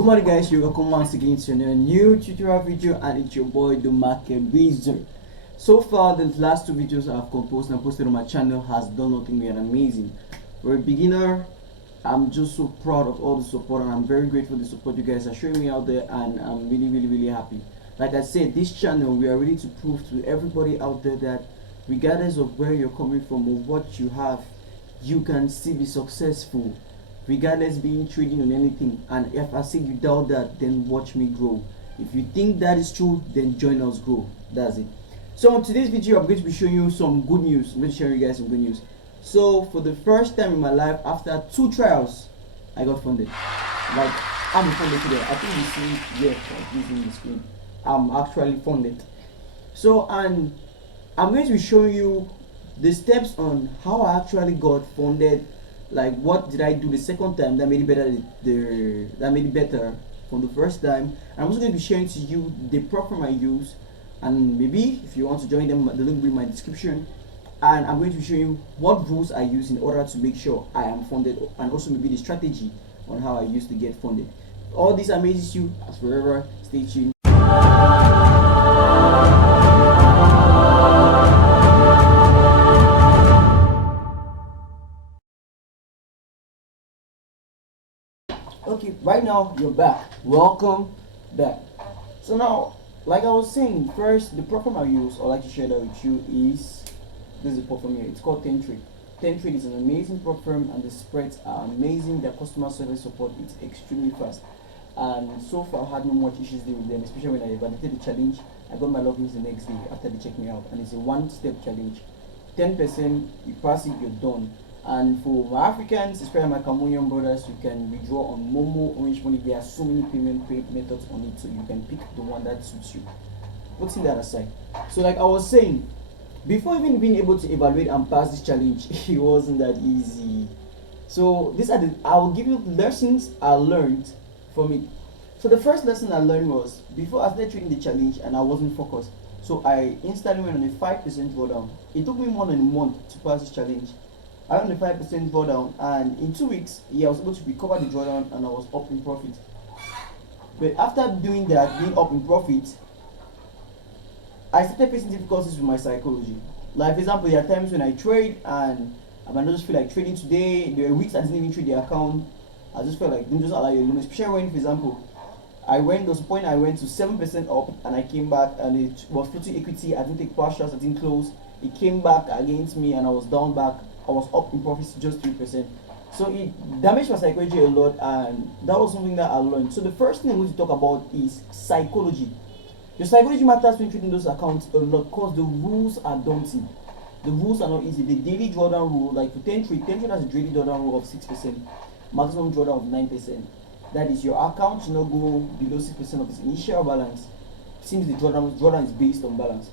Good morning guys, you're welcome once again to a new tutorial video, and it's your boy the market wizard. So far the last two videos I've composed and posted on my channel has done nothing but amazing. For a beginner, I'm just so proud of all the support, and I'm very grateful for the support you guys are showing me out there, and I'm really happy. Like I said, this channel, we are ready to prove to everybody out there that regardless of where you're coming from or what you have, you can still be successful regardless being trading on anything. And if I say you doubt that, then watch me grow. If you think that is true, then join us grow. That's it. So on today's video, I'm going to be showing you some good news. I'm going to share you guys some good news. So for the first time in my life, after 2 trials, I got funded. Like, I'm funded today. I think you see it here, like using the screen. I'm actually funded. So, and I'm going to be showing you the steps on how I actually got funded. Like, what did I do the second time that made it better, that made it better from the first time. And I'm also going to be sharing to you the propfirm I use, and maybe if you want to join them, the link will be in my description. And I'm going to be showing you what rules I use in order to make sure I am funded, and also maybe the strategy on how I used to get funded. All this amazes you. As forever, stay tuned. Okay, right now you're back. Welcome back. So now, like I was saying, first the propfirm I use, I'd like to share that with you, is this is the propfirm here. It's called 10 Trade. 10 Trade is an amazing propfirm, and the spreads are amazing. Their customer service support is extremely fast, and so far I've had no much issues with them, especially when I validated the challenge. I got my logins the next day after they checked me out, and it's a one-step challenge. 10%, you pass it, you're done. And for my Africans, especially my Cameroonian brothers, you can withdraw on Momo, Orange Money. There are so many payment methods on it, so you can pick the one that suits you. Putting that aside, so like I was saying, before even being able to evaluate and pass this challenge, it wasn't that easy. So these are I will give you lessons I learned from it. So the first lesson I learned was, before I started trading the challenge and I wasn't focused, so I instantly went on a 5% drawdown. It took me more than a month to pass this challenge. I went on a 5% drawdown, and in 2 weeks, I was able to recover the drawdown, and I was up in profit. But after doing that, being up in profit, I started facing difficulties with my psychology. Like, for example, there are times when I trade and I might not just feel like trading today. There are weeks I didn't even trade the account. I just felt like didn't just allow you alone. Especially when, for example, there was a point I went to 7% up and I came back, and it was floating equity. I didn't take partials, I didn't close. It came back against me and I was down back. I was up in profits just 3%. So it damaged my psychology a lot, and that was something that I learned. So the first thing I'm going to talk about is psychology. Your psychology matters when trading those accounts a lot, because the rules are daunting. The rules are not easy. The daily drawdown rule, like for 10 Trade has a daily drawdown rule of 6%, maximum drawdown of 9%. That is, your account should not go below 6% of its initial balance, since the drawdown is based on balance.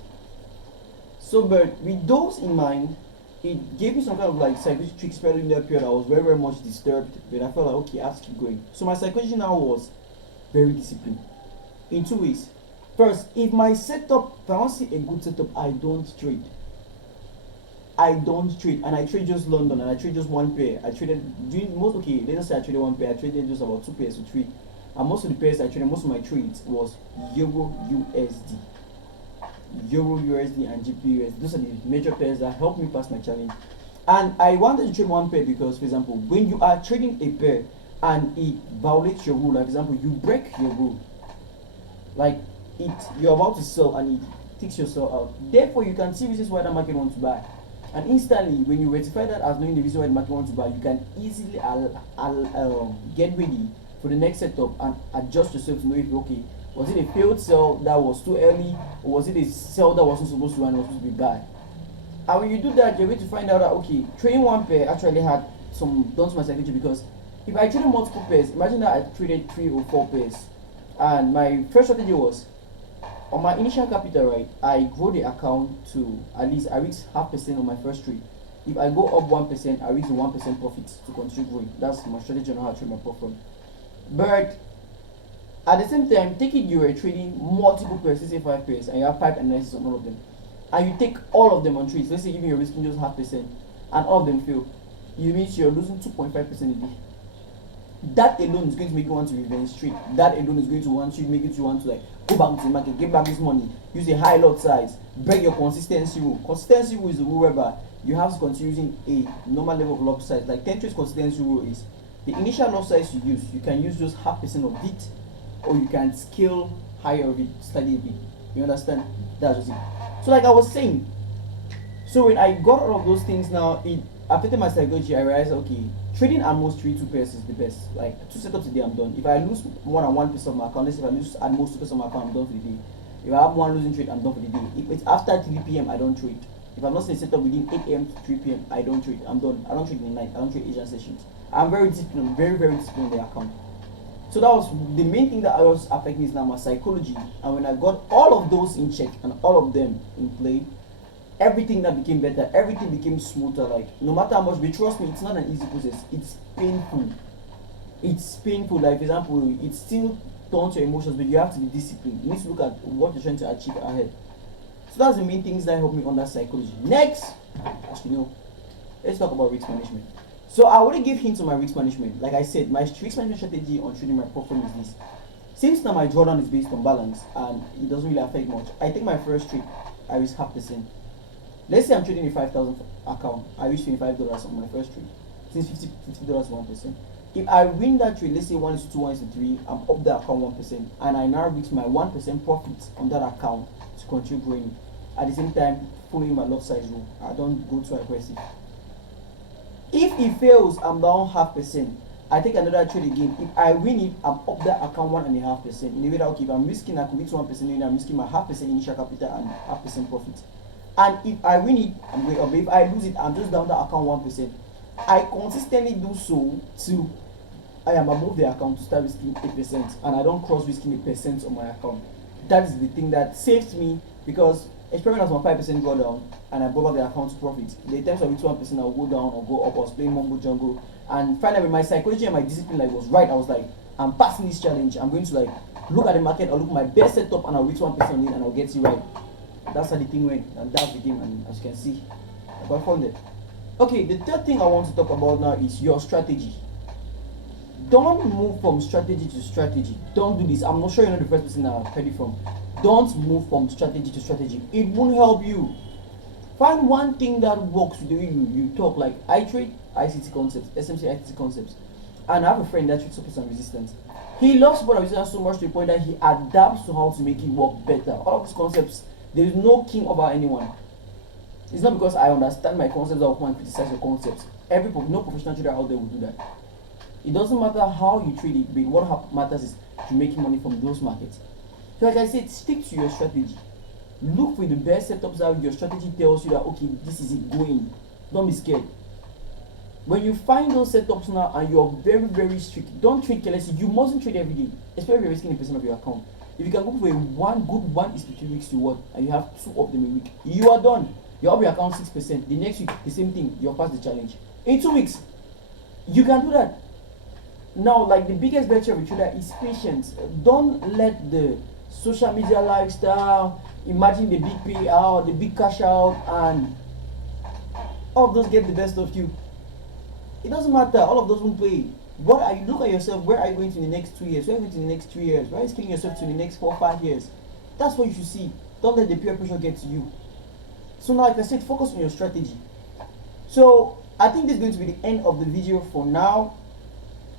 So, but with those in mind, it gave me some kind of like psychology tricks, especially in that period. I was very much disturbed, but I felt like, okay, I have to keep going. So my psychology now was very disciplined in 2 ways. First, if my setup, if I want to see a good setup, I don't trade. And I trade just London, and I trade just one pair. I traded doing most, okay, let's say I traded one pair. I traded just about 2 pairs to trade, and most of the pairs I traded, most of my trades was Euro USD. Euro USD and GBP USD. Those are the major pairs that helped me pass my challenge. And I wanted to trade one pair because, for example, when you are trading a pair and it violates your rule, like for example, you break your rule, like you're about to sell and it takes your sell out. Therefore, you can see reasons why the market wants to buy. And instantly, when you rectify that as knowing the reason why the market wants to buy, you can easily get ready for the next setup and adjust yourself to know if, okay, was it a failed sell that was too early, or was it a sell that wasn't supposed to run, was supposed to be buy? And when you do that, you're going to find out that, okay, trading one pair actually had some done to my psychology, because if I traded multiple pairs, imagine that I traded 3 or 4 pairs, and my first strategy was, on my initial capital, right, I grow the account to at least I reach 0.5% on my first trade. If I go up 1%, I reach the 1% profit to continue growing. That's my strategy on how to trade my propfirm. But at the same time, take it you are trading multiple pairs, let's say 5 pairs, and you have 5 analysis on all of them, and you take all of them on trades. Let's say even you're risking just 0.5%, and all of them fail. You mean you're losing 2.5% a day. that alone is going to make you want to revenge trade. That alone is going to make you to want to like go back to the market, get back this money, use a high lot size, break your consistency rule. Consistency rule is the rule whereby you have to continue using a normal level of lot size. Like 10 trades consistency rule is the initial lot size you use, you can use just 0.5% of it, or you can scale higher of it, study a bit. You understand? That's just it. So like I was saying, so when I got all of those things now, it affected my psychology. I realized, okay, trading at most 3 2 pairs is the best. Like 2 setups a day, I'm done. If I lose more than 1% of my account, let's say if I lose at most 2% of my account, I'm done for the day. If I have one losing trade, I'm done for the day. If it's after 3 p.m., I don't trade. If I'm not seeing a setup within 8 a.m. to 3 p.m., I don't trade. I'm done. I don't trade in the night. I don't trade Asian sessions. I'm very disciplined, very, very disciplined on the account. So that was the main thing that was affecting me is now my psychology. And when I got all of those in check and all of them in play, everything that became better, everything became smoother. Like no matter how much, but trust me, it's not an easy process. It's painful. It's painful. Like for example, it's still turns your emotions, but you have to be disciplined. You need to look at what you're trying to achieve ahead. So that's the main things that help me on that psychology. Next, as you know, let's talk about risk management. So I want to give hints on my risk management. Like I said, my risk management strategy on trading my portfolio is this. Since now my drawdown is based on balance and it doesn't really affect much, I take my first trade, I risk 0.5%. Let's say I'm trading a 5,000 account, I risk $25 on my first trade. Since $50 is 1%. If I win that trade, let's say 1 is to 2, 1 is to 3, I'm up the account 1%, and I now reach my 1% profit on that account to continue growing. At the same time, following my lot size rule, I don't go too aggressive. If it fails, I'm down 0.5%. I take another trade again. If I win it, I'm up that account 1.5%. In a way that okay, if I'm risking, I could reach 1%, then I'm risking my 0.5% initial capital and 0.5% profit. And if I win it, I'm going up. If I lose it, I'm just down the account 1%. I consistently do so till I am above the account to start risking 8%, and I don't cross risking 8% on my account. That is the thing that saves me, because especially as my 5% go down and I go back the account to profit, the times I reach 1%, I'll go down or go up. I was playing Mumbo Jungle, and finally my psychology and my discipline like was right. I was like, I'm passing this challenge. I'm going to like look at the market, I'll look at my best setup, and I'll reach 1% on it, and I'll get it right. That's how the thing went, and that's the game. And as you can see, I got funded. Okay, the third thing I want to talk about now is your strategy. Don't move from strategy to strategy. Don't do this. I'm not sure you're not the first person I've heard it from. Don't move from strategy to strategy. It won't help you. Find one thing that works with the way you talk. Like I trade ICT concepts, SMC ICT concepts, and I have a friend that trades support and resistance. He loves support and resistance so much to the point that he adapts to how to make it work better. All of these concepts, there is no king over anyone. It's not because I understand my concepts that I come and criticize your concepts. No professional trader out there will do that. It doesn't matter how you trade it, but what matters is to make money from those markets. So like I said, stick to your strategy. Look for the best setups that your strategy tells you that okay, this is it going. Don't be scared. When you find those setups now and you're very, very strict, don't trade carelessly. You mustn't trade every day, especially if you're risking 1% of your account. If you can go for a one good 1 is to 2 weeks reward and you have 2 of them a week, you are done. You up your account 6%. The next week, the same thing, you're past the challenge. In 2 weeks, you can do that. Now, like the biggest virtue of a trader is patience. Don't let the social media lifestyle, imagine the big payout, the big cash out, and all of those get the best of you. It doesn't matter, all of those won't play. What are you look at yourself, where are you going to in the next 2 years? Where are you going to in the next 3 years? Where are you scaling yourself to in the next 4 or 5 years? That's what you should see. Don't let the peer pressure get to you. So now, like I said, focus on your strategy. So I think this is going to be the end of the video for now.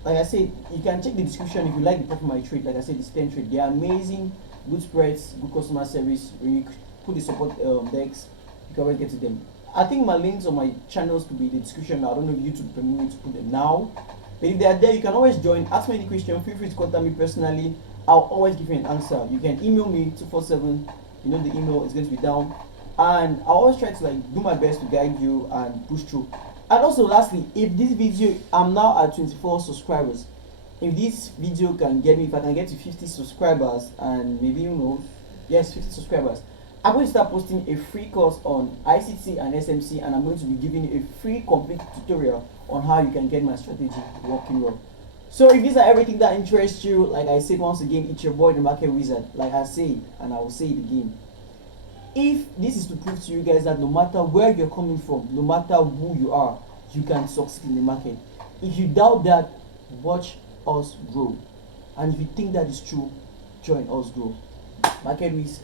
Like I said, you can check the description if you like the Profit Trade. Like I said, it's 10 trade. They are amazing, good spreads, good customer service. When you put the support decks, you can always get to them. I think my links on my channels could be in the description. I don't know if YouTube permits me to put them now, but if they are there, you can always join. Ask me any question. Feel free to contact me personally. I'll always give you an answer. You can email me 247. You know the email is going to be down, and I always try to like do my best to guide you and push through. And also lastly, if this video, I'm now at 24 subscribers. If this video can get me, if I can get to 50 subscribers, and maybe yes, 50 subscribers, I'm going to start posting a free course on ICT and SMC, and I'm going to be giving you a free complete tutorial on how you can get my strategy working well. So if these are everything that interests you, like I said once again, it's your boy the Market Wizard. Like I say, and I will say it again. If this is to prove to you guys that no matter where you're coming from, no matter who you are, you can succeed in the market. If you doubt that, watch us grow. And if you think that is true, join us grow. Market risk